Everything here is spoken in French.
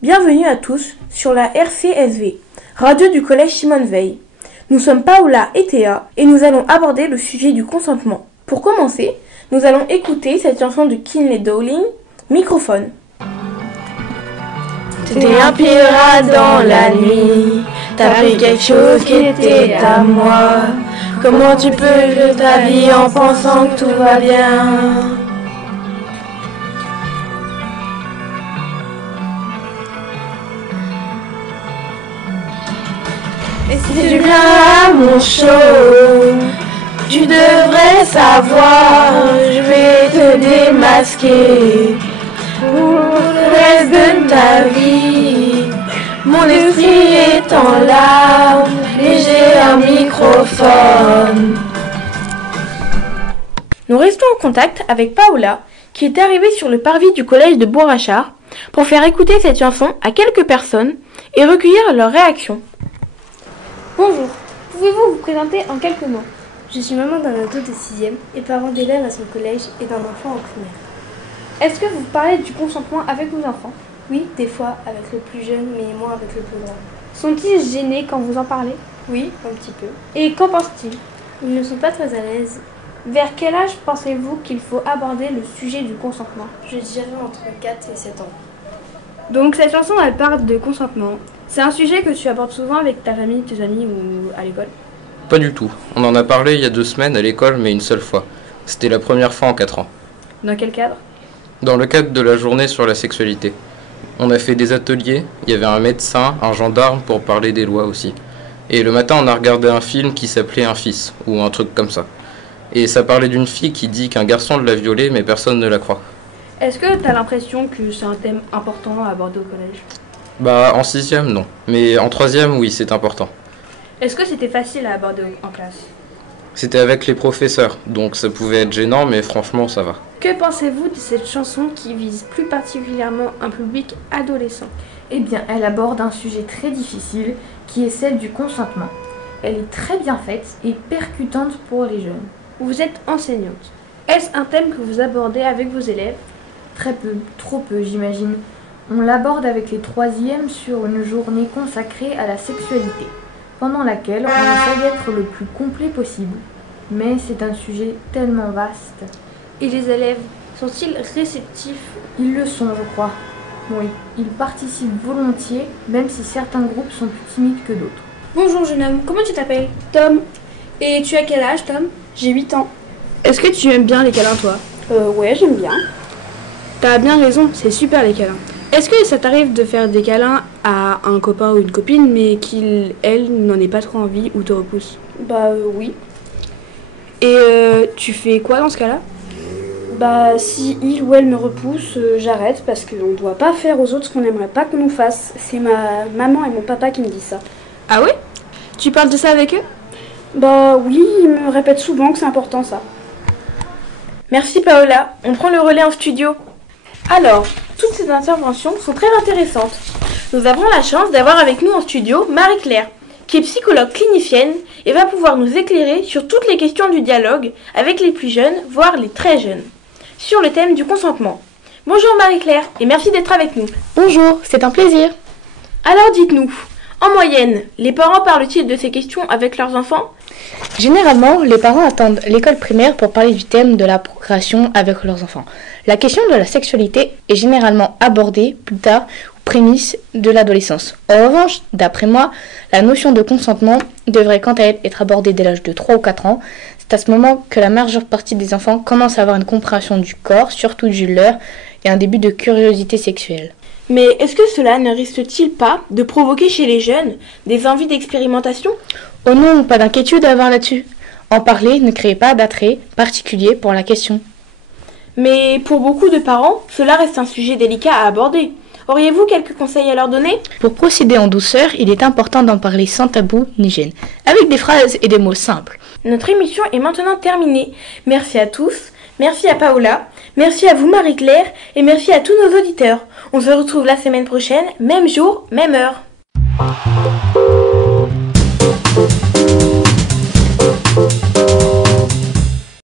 Bienvenue à tous sur la RCSV, radio du collège Simone Veil. Nous sommes Paola et Théa et nous allons aborder le sujet du consentement. Pour commencer, nous allons écouter cette chanson de Kinley Dowling, Microphone. T'étais un pirate dans la nuit, t'as pris quelque chose qui était à moi. Comment tu peux vivre ta vie en pensant que tout va bien? Et si tu viens à mon show, tu devrais savoir, je vais te démasquer. Pour le reste de ta vie, mon esprit est en larmes et j'ai un microphone. Nous restons en contact avec Paola, qui est arrivée sur le parvis du collège de Bourrachard pour faire écouter cette chanson à quelques personnes et recueillir leurs réactions. Bonjour, pouvez-vous vous présenter en quelques mots? Je suis maman d'un ado de 6e et parent d'élèves à son collège et d'un enfant en primaire. Est-ce que vous parlez du consentement avec vos enfants? Oui, des fois avec le plus jeune, mais moins avec le plus grand. Sont-ils gênés quand vous en parlez? Oui, un petit peu. Et qu'en pensent-ils? Ils ne sont pas très à l'aise. Vers quel âge pensez-vous qu'il faut aborder le sujet du consentement? Je dirais entre 4 et 7 ans. Donc cette chanson, elle parle de consentement. C'est un sujet que tu abordes souvent avec ta famille, tes amis ou à l'école? Pas du tout. On en a parlé il y a 2 semaines à l'école, mais une seule fois. C'était la première fois en 4 ans. Dans quel cadre? Dans le cadre de la journée sur la sexualité. On a fait des ateliers, il y avait un médecin, un gendarme pour parler des lois aussi. Et le matin, on a regardé un film qui s'appelait Un fils, ou un truc comme ça. Et ça parlait d'une fille qui dit qu'un garçon l'a violée, mais personne ne la croit. Est-ce que tu as l'impression que c'est un thème important à aborder au collège? Bah, en 6e, non. Mais en 3e, oui, c'est important. Est-ce que c'était facile à aborder en classe? C'était avec les professeurs, donc ça pouvait être gênant, mais franchement, ça va. Que pensez-vous de cette chanson qui vise plus particulièrement un public adolescent? Eh bien, elle aborde un sujet très difficile qui est celle du consentement. Elle est très bien faite et percutante pour les jeunes. Vous êtes enseignante. Est-ce un thème que vous abordez avec vos élèves? Très peu, trop peu j'imagine. On l'aborde avec les 3e sur une journée consacrée à la sexualité, pendant laquelle on essaie d'être le plus complet possible. Mais c'est un sujet tellement vaste. Et les élèves, sont-ils réceptifs? Ils le sont, je crois. Oui, ils participent volontiers, même si certains groupes sont plus timides que d'autres. Bonjour jeune homme, comment tu t'appelles? Tom. Et tu as quel âge, Tom? J'ai 8 ans. Est-ce que tu aimes bien les câlins, toi? Ouais, j'aime bien. T'as bien raison, c'est super les câlins. Est-ce que ça t'arrive de faire des câlins à un copain ou une copine, mais qu'il, elle, n'en ait pas trop envie ou te repousse? Bah oui. Et tu fais quoi dans ce cas-là? Bah si il ou elle me repousse, j'arrête parce qu'on ne doit pas faire aux autres ce qu'on n'aimerait pas qu'on nous fasse. C'est ma maman et mon papa qui me disent ça. Ah ouais? Tu parles de ça avec eux? Bah oui, ils me répètent souvent que c'est important ça. Merci Paola, on prend le relais en studio. Alors, toutes ces interventions sont très intéressantes. Nous avons la chance d'avoir avec nous en studio Marie-Claire, qui est psychologue clinicienne et va pouvoir nous éclairer sur toutes les questions du dialogue avec les plus jeunes, voire les très jeunes, sur le thème du consentement. Bonjour Marie-Claire et merci d'être avec nous. Bonjour, c'est un plaisir. Alors dites-nous, en moyenne, les parents parlent-ils de ces questions avec leurs enfants? Généralement, les parents attendent l'école primaire pour parler du thème de la procréation avec leurs enfants. La question de la sexualité est généralement abordée plus tard, prémisse de l'adolescence. En revanche, d'après moi, la notion de consentement devrait quant à elle être abordée dès l'âge de 3 ou 4 ans. C'est à ce moment que la majeure partie des enfants commencent à avoir une compréhension du corps, surtout du leur, et un début de curiosité sexuelle. Mais est-ce que cela ne risque-t-il pas de provoquer chez les jeunes des envies d'expérimentation? Oh non, pas d'inquiétude à avoir là-dessus. En parler ne crée pas d'attrait particulier pour la question. Mais pour beaucoup de parents, cela reste un sujet délicat à aborder. Auriez-vous quelques conseils à leur donner? Pour procéder en douceur, il est important d'en parler sans tabou ni gêne, avec des phrases et des mots simples. Notre émission est maintenant terminée. Merci à tous, merci à Paola, merci à vous Marie-Claire et merci à tous nos auditeurs. On se retrouve la semaine prochaine, même jour, même heure.